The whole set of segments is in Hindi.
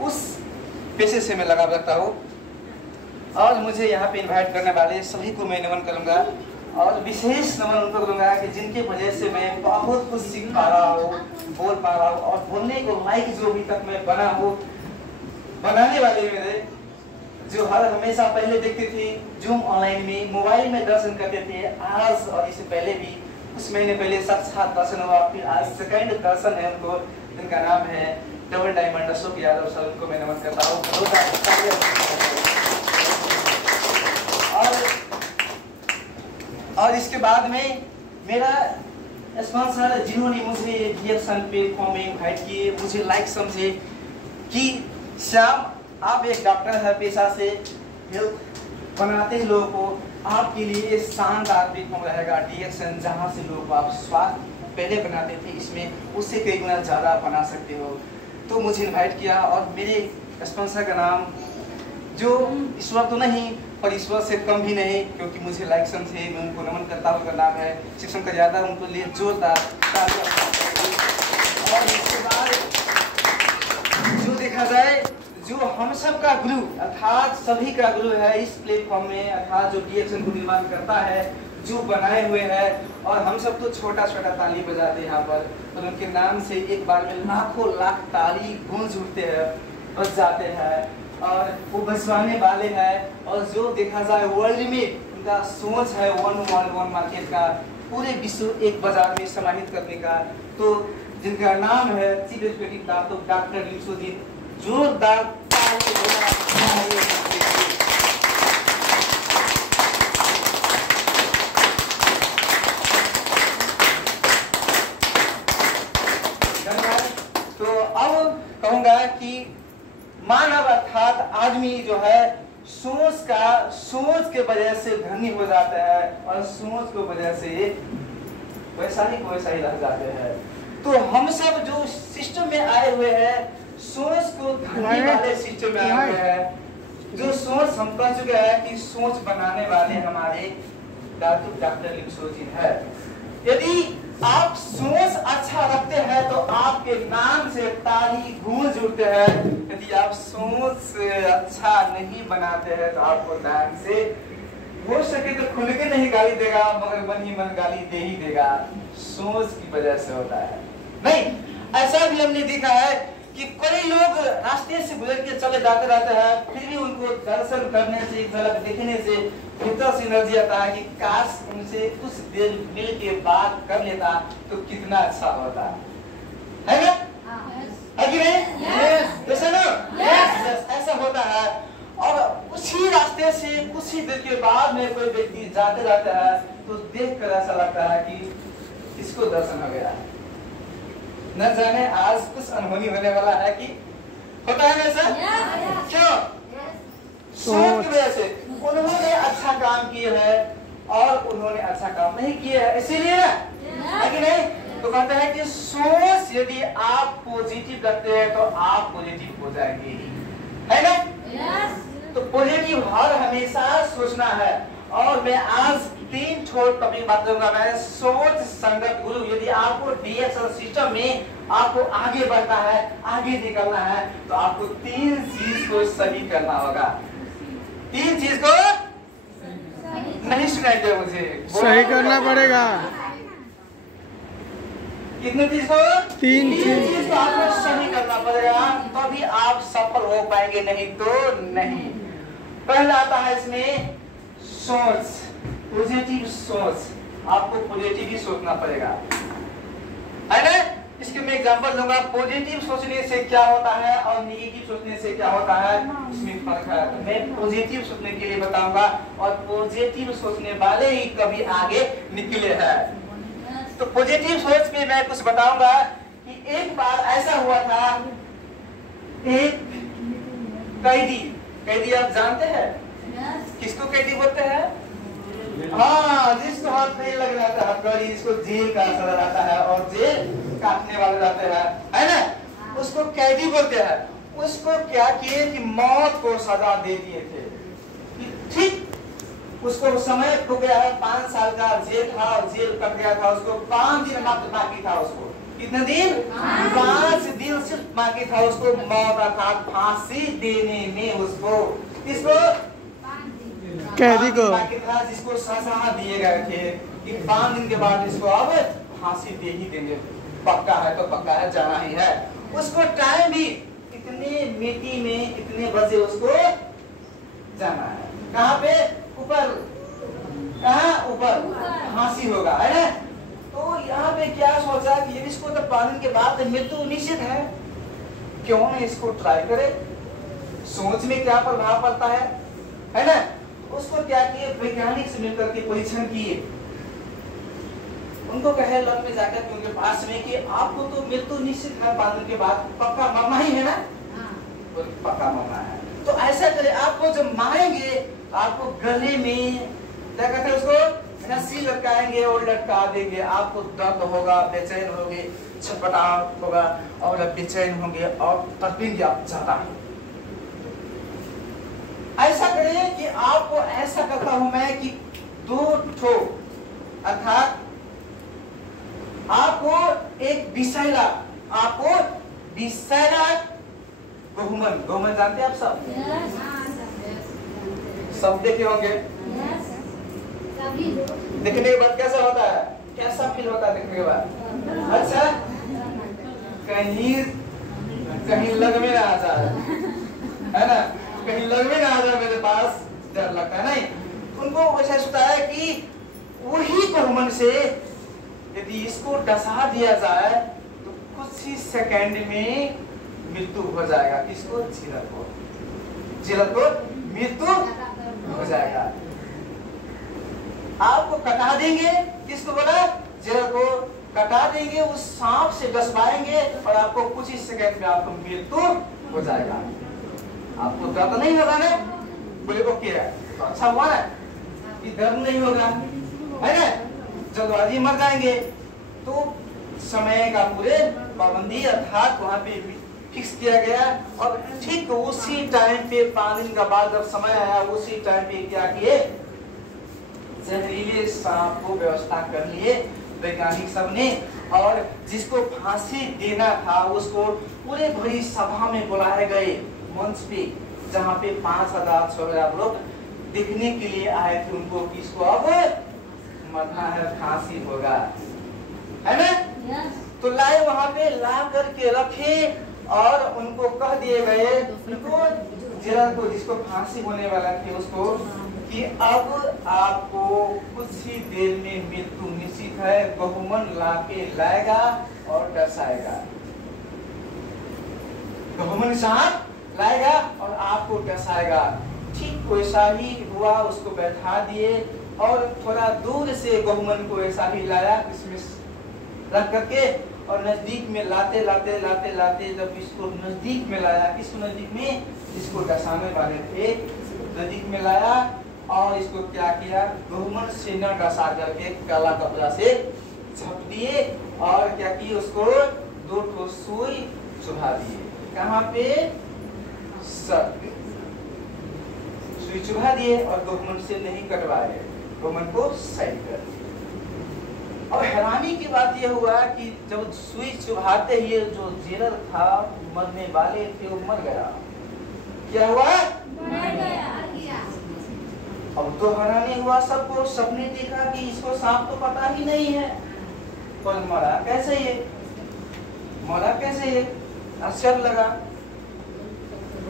उस पेशे से मैं लगाव रखता हूँ। और मुझे यहाँ पे इनवाइट करने वाले सभी को मैं नमन करूँगा और विशेष नमन उनको करूँगा कि जिनके वजह से मैं बहुत कुछ सीख पा रहा हूँ, बोल पा रहा हूँ और बोलने को लायक जो अभी तक मैं बना हूँ। बनाने वाले मेरे जो हर हमेशा पहले देखते थे जूम ऑनलाइन में मोबाइल में दर्शन करते थे, आज और इससे पहले भी कुछ महीने पहले साक्षात दर्शन हुआ, फिर आज सेकंड दर्शन है उनको, जिनका नाम है double diamond Ashok Yadav sir, उनको मैं नमन करता हूँ। और इसके बाद में मेरा स्पॉन्सर जिन्होंने मुझे रिएक्शन प्लेटफॉर्म में इनवाइट किए, मुझे लाइक समझे कि श्याम आप एक डॉक्टर है पेशा से, हेल्थ बनाते हैं लोगों को, आपके लिए शानदार प्लेटफॉर्म रहेगा रिएक्शन, जहाँ से लोगों को आप स्वास्थ्य पहले बनाते थे इसमें उससे कई गुना ज़्यादा बना सकते हो। तो मुझे इनवाइट किया और मेरे स्पॉन्सर का नाम जो ईश्वर तो नहीं पर ईश्वर से कम भी नहीं, क्योंकि मुझे लाइक समझे, मैं उनको नमन करता हूँ। उनका नाम है शिवशंकर यादव, उनको लिए जोरदार। और इसके बाद जो देखा जाए जो हम सब का गुरु अर्थात सभी का गुरु है इस प्लेटफॉर्म में, अर्थात जो रिएक्शन को निर्माण करता है, जो बनाए हुए हैं, और हम सब तो छोटा छोटा ताली बजाते हैं यहाँ पर उनके नाम से एक बार में लाखों लाख ताली गूंज उठते हैं, बज जाते हैं और वो बजवाने वाले हैं। और जो देखा जाए वर्ल्ड में उनका सोच है 111 मार्केट का, पूरे विश्व एक बाजार में सम्मानित करने का, तो जिनका नाम है चीफ एग्जीक्यूटिव डॉक्टर लिप्सोदीन, जोरदार ताली तो अब कहूंगा कि मानव अर्थात आदमी जो है सोच के वजह से धनी हो जाता है और सोच की वजह से वैसा ही रह जाते हैं। तो हम सब जो सिस्टम में आए हुए हैं, सोच को धनी वाले सिस्टम में आए हुए हैं, जो सोच हम कह चुके हैं कि सोच बनाने वाले हमारे डॉक्टर लिप्सोदीन है। यदि आप सोच अच्छा रखते हैं तो आपके नाम से ताली गूंज उठते हैं, यदि आप सोच अच्छा नहीं बनाते हैं तो आपको नाम से हो सके तो खुल के नहीं गाली देगा, मगर मन ही मन गाली दे ही देगा। सोच की वजह से होता है। नहीं, ऐसा भी हमने देखा है कि कई लोग रास्ते से गुजर के चले जाते रहते हैं, फिर भी उनको दर्शन करने से, एक झलक देखने से भीतर से एनर्जी आता है कि काश उनसे कुछ देर मिल के बात कर लेता तो कितना अच्छा होता है ना? है कि नहीं? ऐसा ना? ऐसा होता है। और उसी रास्ते से कुछ ही देर के बाद में कोई व्यक्ति जाते रहता है तो देख कर ऐसा लगता है कि इसको दर्शन हो गया, न जाने आज कुछ अनहोनी होने वाला है कि होता है ऐसा? क्यों? सोच की वजह से उन्होंने अच्छा काम किया है और उन्होंने अच्छा काम नहीं किया है, इसीलिए है कि नहीं? तो कहते हैं कि सोच यदि आप पॉजिटिव रखते हैं तो आप पॉजिटिव हो जाएंगे, है ना? तो पॉजिटिव हर हमेशा सोचना है। और मैं आज 3 छोट टॉपिक बात करूंगा। मैं सोच संगत गुरु, यदि आपको डीएक्शन सिस्टम में आपको आगे बढ़ना है, आगे निकलना है, तो आपको 3 चीज को सही करना होगा। 3 चीज को नहीं सुनाई दे मुझे, सही करना पड़ेगा। कितने चीज को? 3 चीज को आपको सही करना पड़ेगा, तभी आप सफल हो पाएंगे, नहीं तो नहीं। पहला आता है इसमें सोच, पॉजिटिव सोच। आपको पॉजिटिव ही सोचना पड़ेगा, है ना? इसके मैं एग्जांपल दूंगा। पॉजिटिव सोचने से क्या होता है और नेगेटिव सोचने से क्या होता है, इसमें फर्क है। तो मैं पॉजिटिव सोचने के लिए बताऊंगा और पॉजिटिव सोचने वाले ही कभी आगे निकले हैं। तो पॉजिटिव सोच पे मैं कुछ बताऊंगा कि एक बार ऐसा हुआ था, एक कैदी आप जानते हैं किसको कैदी बोलते हैं? हाँ, जिसको हाथ नहीं लग जाता है हथकड़ी, इसको जेल का असर आता है और जेल काटने वाले रहते हैं, है ना? उसको कैदी बोलते हैं। उसको क्या किए कि मौत को सजा दे दिए थे। ठीक उसको समय हो गया है, 5 साल का जेल था और जेल कट गया था, उसको 5 दिन मात्र बाकी था उसको, कितने दिन? 5 दिन सिर्फ बाकी था उसको मौत अर्थात फांसी देने में, उसको इसको कैदी को बाकी था, जिसको सजा दिए गए थे कि 5 दिन के बाद इसको अब फांसी दे ही देंगे, पक्का है तो पक्का है, जाना ही है। उसको टाइम भी इतने मिट्टी में इतने बजे उसको जाना है, कहाँ पे? ऊपर, कहाँ? ऊपर फांसी होगा, है ना? तो यहाँ पे क्या सोचा कि ये इसको तो 5 दिन के बाद मृत्यु निश्चित है, क्यों न इसको ट्राई करे, सोच में क्या प्रभाव पड़ता है ना? उसको क्या किए, वैज्ञानिक से मिलकर के परीक्षण किए, उनको कहे लग में जाकर के उनके पास में कि आपको तो मृत्यु निश्चित है, 5 दिन के बाद पक्का मरना ही है ना, पक्का मरना है, तो ऐसा करे, आपको जब मारेंगे आपको गले में क्या कहते हैं उसको, रस्सी लटकाएंगे और लटका देंगे, आपको दर्द होगा, बेचैन होगे, छटपटाहट होगा और बेचैन होंगे और तड़पेंगे आप ज्यादा। ऐसा करें कि आपको ऐसा करता हूं मैं कि 2 ठो अर्थात आपको एक विषैला, आपको विषैला बहुमन, बहुमन जानते हैं आप सब? सब देखे होंगे। देखने के बाद कैसा होता है, कैसा फील होता है देखने के बाद? अच्छा, कहीं लग में ना आ जाए, है ना, कहीं लग में ना आ जाए मेरे पास, डर लगता है। नहीं, उनको ऐसा सोचता है कि वही बहुमन से यदि इसको डसा दिया जाए तो कुछ ही सेकंड में मृत्यु हो जाएगा, किसको? जिलत को मृत्यु हो जाएगा। आपको कटा देंगे, किसको बोला? जिलत को कटा देंगे, उस सांप से डसवाएंगे और आपको कुछ ही सेकंड में आपको मृत्यु हो जाएगा। आपको दर्द नहीं होगा ना? बोले को क्या है तो अच्छा हुआ ना कि दर्द नहीं होगा, है ना, जल्दबाजी मर जाएंगे। तो समय का पूरे पाबंदी अर्थात वहां पे फिक्स किया गया और ठीक उसी टाइम पे 5 दिन का बाद जब समय आया उसी टाइम पे क्या किए, जहरीले सांप को व्यवस्था कर लिए वैज्ञानिक सब ने, और जिसको फांसी देना था उसको पूरे भरी सभा में बुलाए गए मंच पे, जहाँ पे 5,000-6,000 लोग देखने के लिए आए थे उनको, किसको अब मरना है, फांसी होगा, है ना? तो लाए वहां पे, ला करके रखे और उनको कह दिए गए, उनको जिला को जिसको फांसी होने वाला थे उसको, कि अब आपको कुछ ही देर में मृत्यु निश्चित है, बहुमन लाके लाएगा और डसाएगा, बहुमन सांप लाएगा और आपको डसाएगा। ठीक वैसा ही हुआ, उसको बैठा दिए और थोड़ा दूर से बहुमन को ऐसा ही लाया, इसमें रख करके और नजदीक में लाते लाते लाते लाते जब इसको नजदीक में लाया, किसको नजदीक में? जिसको डसाने वाले थे नजदीक में लाया और इसको क्या किया, बहुमन से न डसा करके काला कपड़ा से छप दिए और क्या किए, उसको 2 ठो सुई चुभा दिए। कहाँ पे? सर सुई चुभा दिए और बहुमन से नहीं कटवाए, बहुमन को साइड कर दिए। और हैरानी की बात यह हुआ कि जब सुई चुभाते ही जो जेलर था, मरने वाले थे, वो मर गया। क्या हुआ? मर गया। अब तो हैरानी हुआ सबको, सबने देखा कि इसको सांप तो पता ही नहीं है, पर मरा कैसे ये, मरा कैसे ये, आश्चर्य लगा।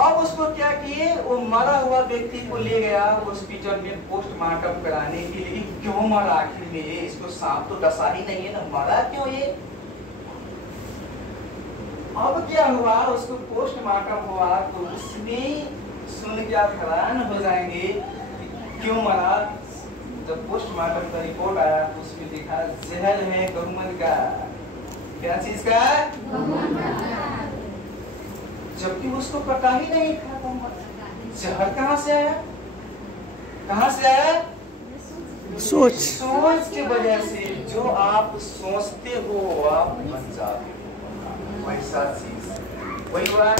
अब उसको क्या किए, वो मरा हुआ व्यक्ति को ले गया हॉस्पिटल में पोस्टमार्टम कराने के लिए। क्यों मरा आखिर में ये, इसको सांप तो डसा ही नहीं है ना, मरा क्यों ये? अब क्या हुआ, उसको पोस्टमार्टम हुआ तो उसमें सुन के आप हैरान हो जाएंगे क्यों मरा। जब पोस्टमार्टम का रिपोर्ट आया तो उसमें देखा जहर है बहुमन का। क्या चीज का? जबकि उसको पता ही नहीं था जहर कहाँ से आया, कहाँ से आया? सोच की वजह से। जो आप सोचते हो आप बन जाते हो, वैसा चीज वही हुआ।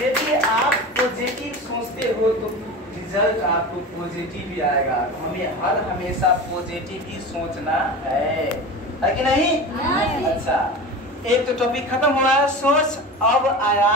यदि आप पॉजिटिव सोचते हो तो रिजल्ट आपको पॉजिटिव ही आएगा। तो हमें हर हमेशा पॉजिटिव ही सोचना है कि नहीं? अच्छा, एक तो टॉपिक खत्म हुआ सोच। अब आया